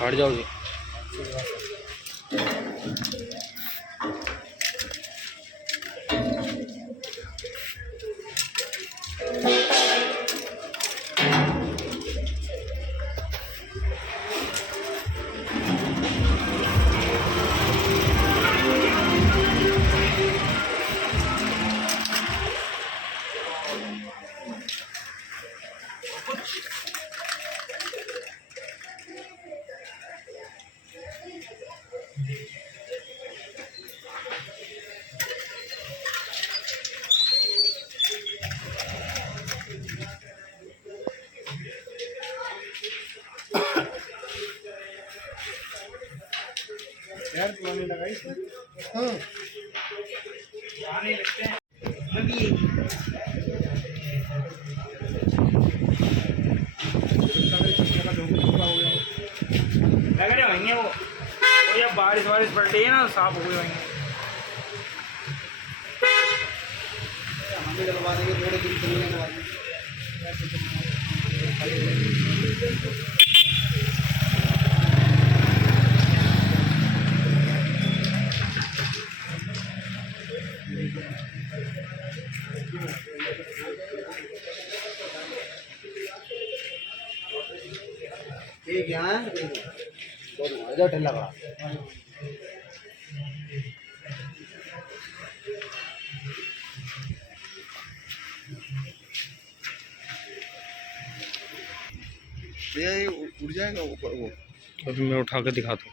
हट जाओ जी। यार पुरानी लगाई हाँ पुराने लगते हैं लगी लग रहे होंगे वो या बारिश पड़ रही है ना साफ हो गए होंगे। हम भी लगवा देंगे थोड़े दिन चलने के बाद। ठीक है दो ठेला का ये उड़ जाएगा ऊपर वो अभी मैं उठा के दिखाता हूँ।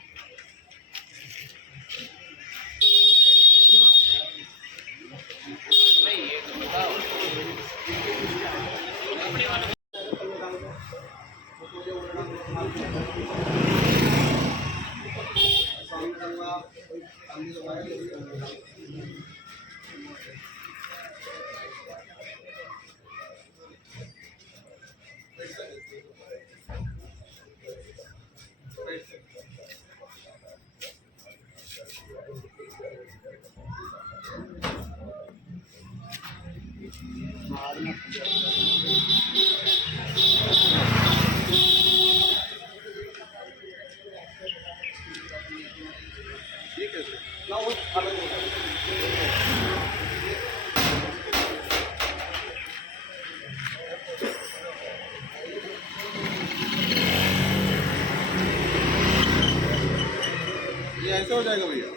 ये ऐसा हो जाएगा भैया।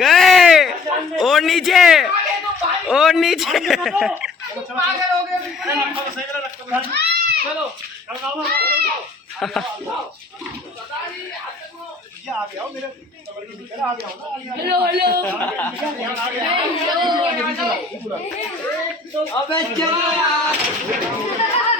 गए और नीचे और नीचे हेलो अबे चलो यार।